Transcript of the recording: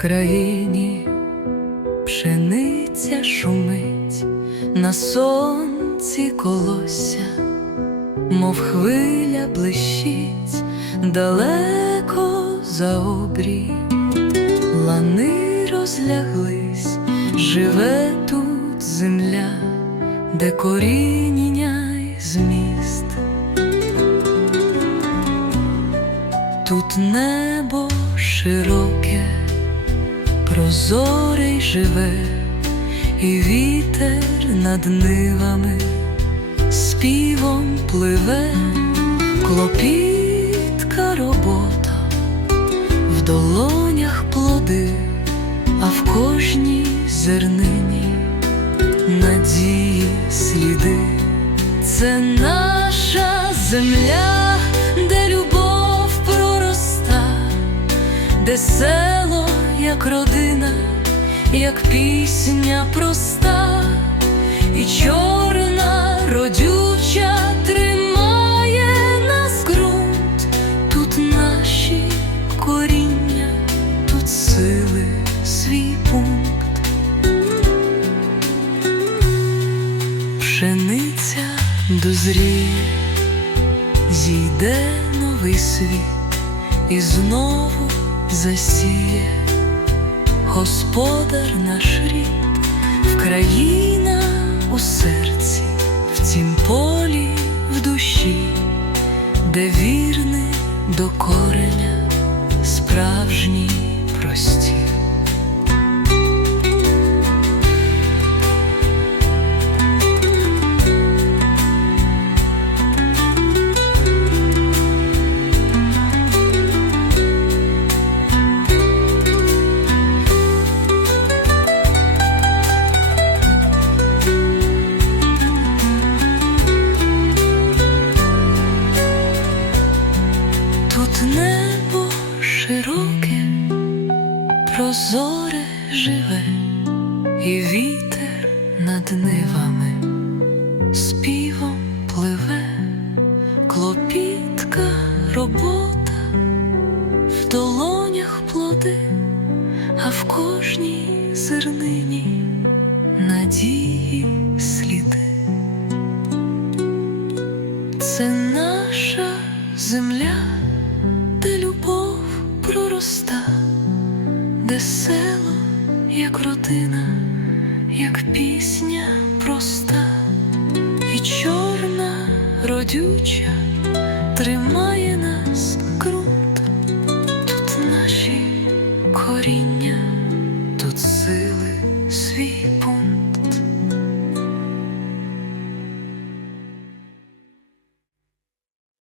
країні пшениця шумить на сонці колося, мов хвиля блищить далеко за обрій, лани розляглись, живе тут земля, де коріння й зміст. Тут небо широке, прозоре й живе, і вітер над нивами співом пливе, клопітка робота, в долонях плоди, а в кожній зернині надії сліди. Це наша земля, село, як родина, як пісня проста, і чорна родюча тримає нас ґрунт, тут наші коріння, тут сили свій пункт. Пшениця дозріє, зійде новий світ. І знову засіє Господар наш рід, Вкраїна у серці, в цім полі в душі, де вірний до кореня, справжній прості. Прозоре живе, і вітер над нивами співом пливе, клопітка робота, в долонях плоди, а в кожній зернині надії сліди. Це наша земля, де любов пророста, де село, як родина, як пісня проста, і чорна родюча